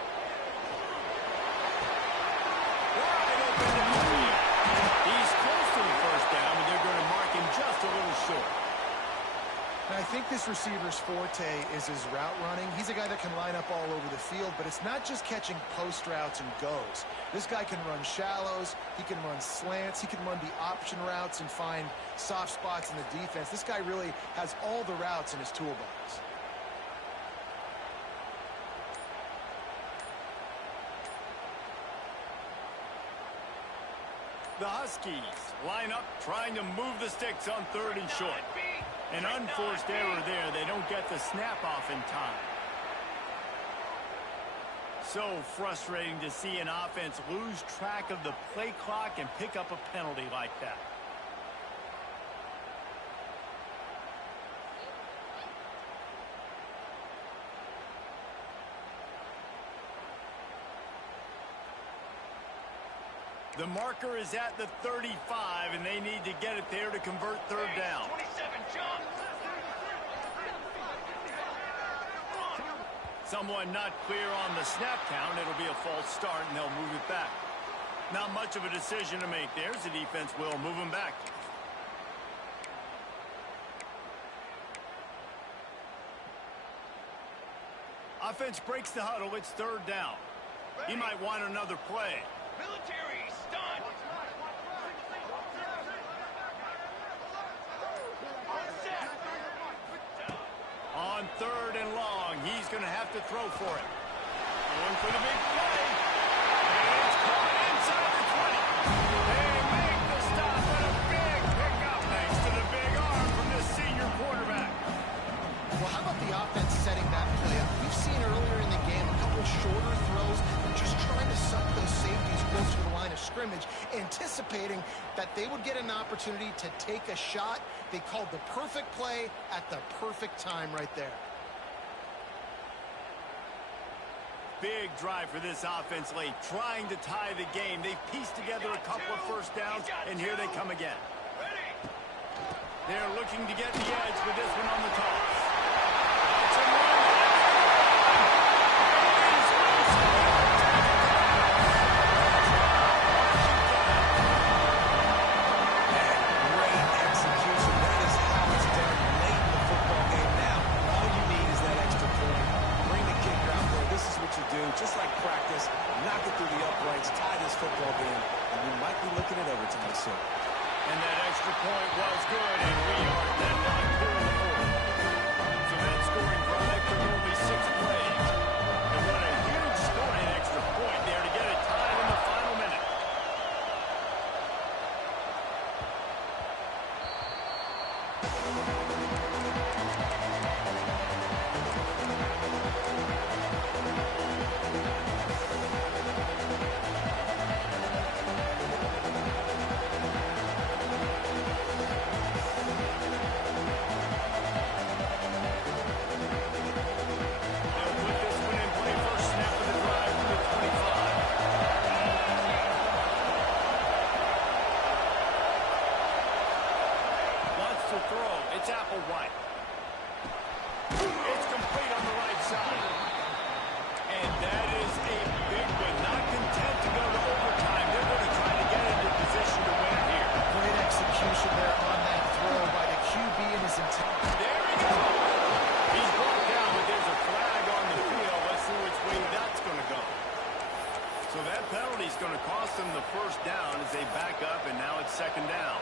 Wide open downfield. He's close to the 1st down, but they're going to mark him just a little short. I think this receiver's forte is his route running. He's a guy that can line up all over the field, but it's not just catching post routes and goes. This guy can run shallows, he can run slants, he can run the option routes and find soft spots in the defense. This guy really has all the routes in his toolbox. The Huskies line up trying to move the sticks on 3rd and short. An unforced error there. They don't get the snap off in time. So frustrating to see an offense lose track of the play clock and pick up a penalty like that. The marker is at the 35, and they need to get it there to convert 3rd down. 27, jump. Someone not clear on the snap count. It'll be a false start, and they'll move it back. Not much of a decision to make there. The defense will move him back. Offense breaks the huddle. It's 3rd down. He might want another play. Military stunt. Set. On 3rd and long, he's going to have to throw for it. Going for the big play. And it's caught inside the 20. They make the stop, and a big pickup thanks to the big arm from this senior quarterback. Well, how about the offense setting that play up? We've seen earlier in the game a couple shorter throws. They're just trying to suck those safeties close to the line of scrimmage, anticipating that they would get an opportunity to take a shot. They called the perfect play at the perfect time right there. Big drive for this offense late, trying to tie the game. They've pieced together a couple of 1st downs, and here they come again. Ready. They're looking to get the edge with this one on the toss. Just like practice, knock it through the uprights, tie this football game, and we might be looking at overtime soon. And that extra point was good, and we are deadlocked here in the 4th. So that scoring drive took only 6 plays. And what a huge scoring extra point there to get it tied in the final minute. Going to cost them the 1st down as they back up, and now it's 2nd down.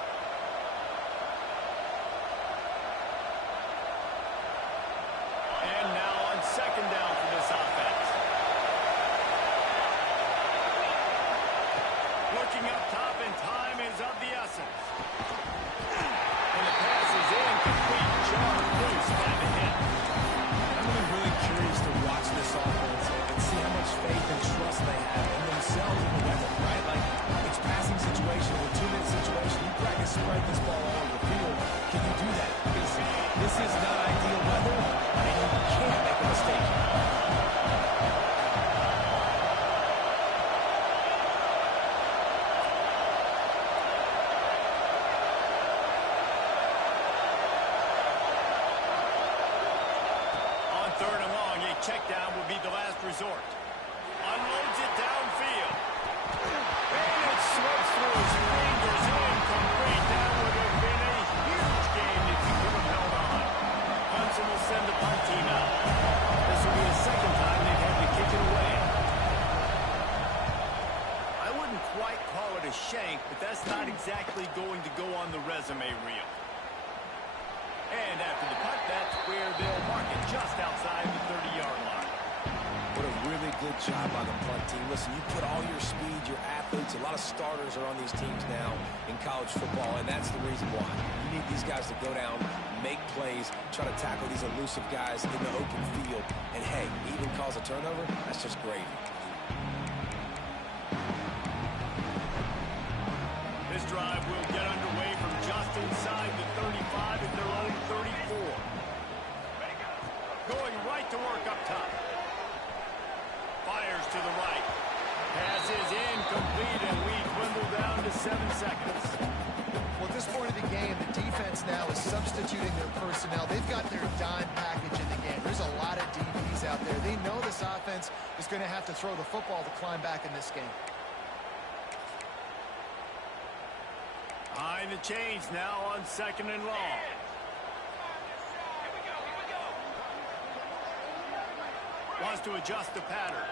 Looking up top, and time is of the essence. And the pass is incomplete. Jarred loose by the hit. I'm going to be really curious to watch this offense and see how much faith and trust they have in themselves and the weather, right? Like, it's passing situation, a 2-minute situation. You practice spread this ball all over the field. Can you do that? Because this is not ideal weather, and you can't make a mistake. Third and long, a check down will be the last resort. Unloads it downfield. And it slips through his fingers. Incomplete. That would have been a huge game if he could have held on. Clemson will send the punt team out. This will be the second time they've had to kick it away. I wouldn't quite call it a shank, but that's not exactly going to go on the resume reel. And after the punt, that's where they'll mark it just outside the 30-yard line. What a really good job by the punt team. Listen, you put all your speed, your athletes, a lot of starters are on these teams now in college football, and that's the reason why. You need these guys to go down, make plays, try to tackle these elusive guys in the open field, and hey, even cause a turnover, that's just gravy. This drive will get underway from just inside the 35 at their own 34. Going right to work up top. Fires to the right. Pass is incomplete, and we dwindle down to 7 seconds. Well, at this point of the game, the defense now is substituting their personnel. They've got their dime package in the game. There's a lot of DBs out there. They know this offense is going to have to throw the football to climb back in this game. Behind the chains now on 2nd and long. Wants to adjust the pattern.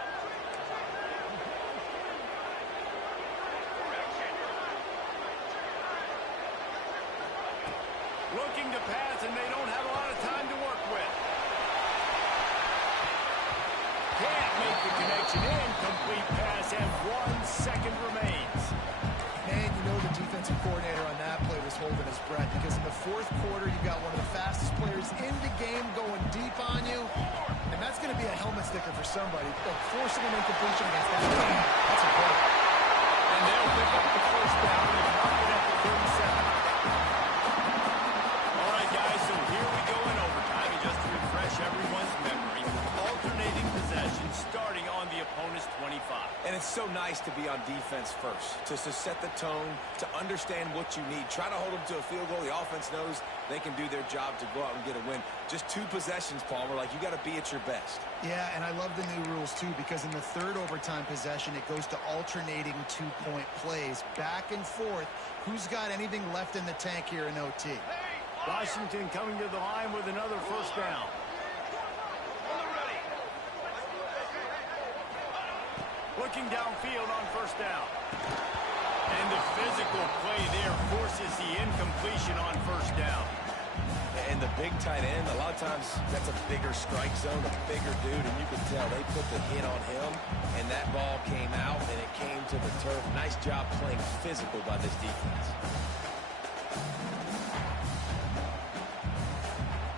Looking to pass, and they don't have a lot of time to work with. Can't make the connection. Incomplete pass, and 1 second remains. Man, you know the defensive coordinator on that play was holding his breath, because in the 4th quarter, you got one of the fastest players in the game going deep on you, and that's going to be a helmet sticker for somebody. Forcing an incompletion against that team, that's a play. And they'll pick up the first down and mark it at the 37. All right, guys, so here we go in overtime. And just to refresh everyone's memory, alternating possession starting on the opponent's 25. And it's so nice to be on defense first, to set the tone, to understand what you need. Try to hold them to a field goal. The offense knows they can do their job to go out and get a win. Just 2 possessions, Palmer. Like, you got to be at your best. Yeah, and I love the new rules, too, because in the 3rd overtime possession, it goes to alternating 2-point plays. Back and forth. Who's got anything left in the tank here in OT? Washington coming to the line with another first down. Looking downfield on first down. And the physical play there forces the incompletion on first down. And the big tight end, a lot of times that's a bigger strike zone, a bigger dude, and you can tell they put the hit on him, and that ball came out, and it came to the turf. Nice job playing physical by this defense.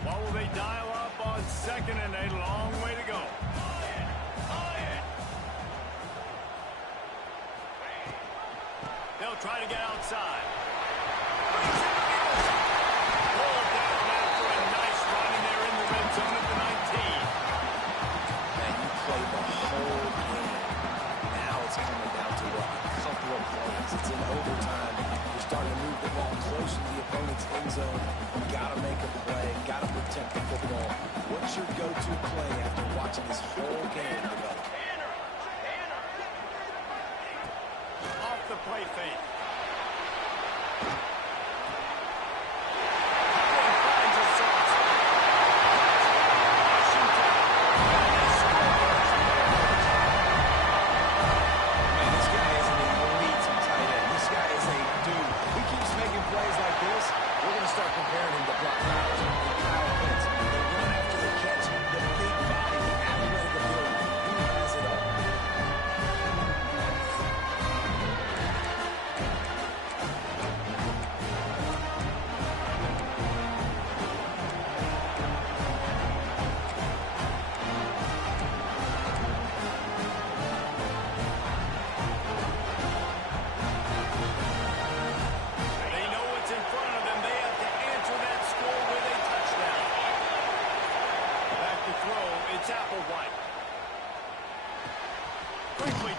What will they dial up on 2nd and a long way to go? They'll try to get outside. Pulled down after a nice run, and they're in the red zone at the 19. Man, you played the whole game. Now it's coming down to a couple of plays. It's in overtime. You're starting to move the ball close to the opponent's end zone. You got to make a play. Got to protect the football. What's your go-to play after watching this whole game develop? Off the play fake.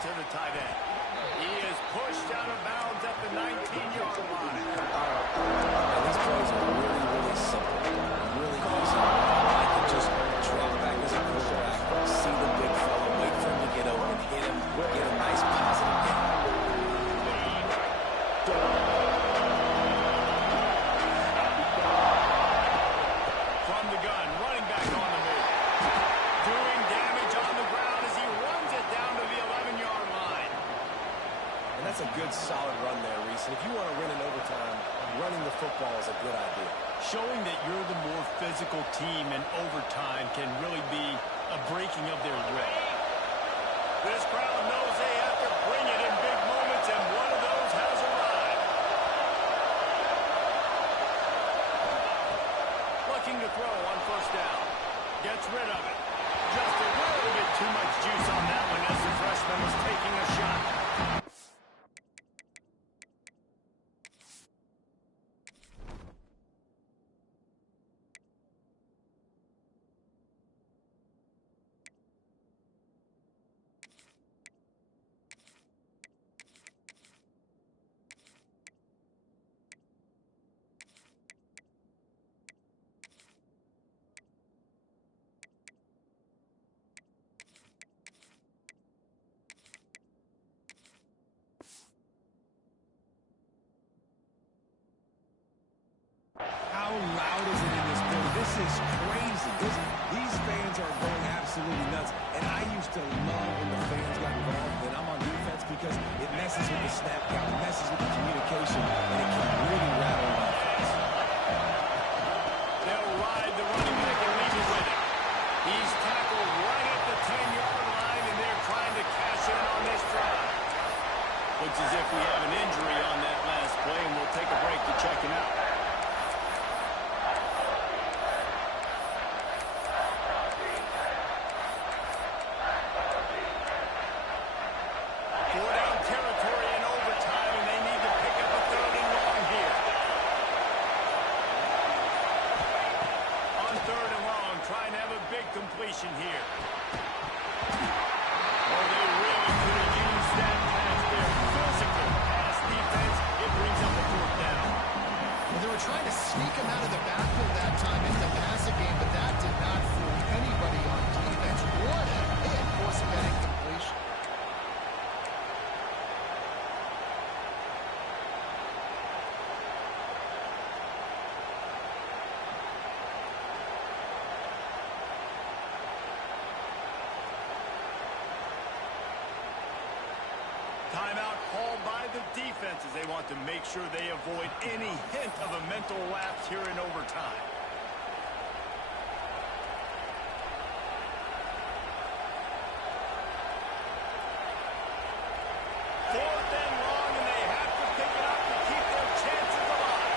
to the tight end. He is pushed out of bounds at the 19-yard line. And these plays are really, really simple. Really easy. I can just drop back as a quarterback, see the big fella, wait for him to get open, hit him, get a nice positive gain. From the gun, running back on the move. Doing damage on the ground as he runs it down to the 11-yard line. And that's a good, solid run there, Reese. And if you want to win in overtime, running the football is a good idea. Showing that you're the more physical team in overtime can really be a breaking of their will. This crowd knows they have to bring it in big moments, and one of those has arrived. Looking to throw on first down. Gets rid of it. Just a little bit too much juice on that one as the freshman was taking a shot. How loud is it in this building? This is crazy. These fans are going absolutely nuts. And I used to love when the fans got involved and I'm on defense because it messes with the snap count, it messes with the communication, and it can really rattle an offense. They'll ride the running back and leave it with it. He's tackled right at the 10-yard line, and they're trying to cash in on this drive. Looks as if we have an injury on that last play, and we'll take a break to check him out. Completion here. Oh, they really could have used that pass there. Physical pass defense. It brings up a fourth down. Well, they were trying to sneak him out of the backfield that time in the passing game, but that did not fool anybody on defense. What a hit forcing that incompletion. Timeout called by the defense as they want to make sure they avoid any hint of a mental lapse here in overtime. Fourth and long, and they have to pick it up to keep their chances alive.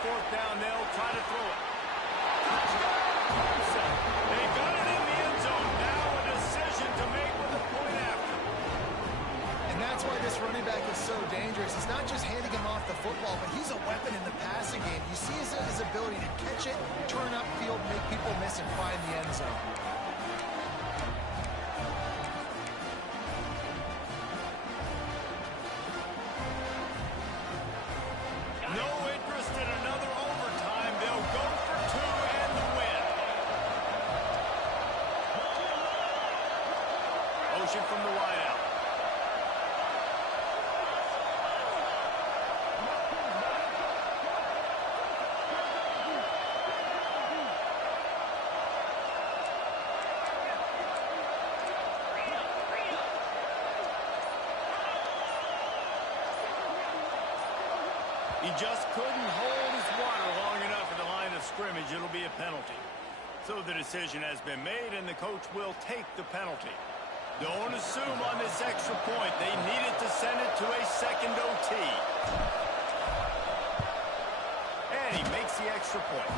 Fourth down, they'll try to throw it. Clemson. They got it in the end zone. Now a decision to make with a point after. And that's why this running back is so dangerous. He's not just handing him off the football, but he's a weapon in the passing game. You see his ability to catch it, turn upfield, make people miss, and find the end zone. No interest in another overtime. They'll go for two and the win. Motion from the wideout. He just couldn't hold his water long enough at the line of scrimmage. It'll be a penalty. So the decision has been made, and the coach will take the penalty. Don't assume on this extra point. They needed to send it to a second OT. And he makes the extra point.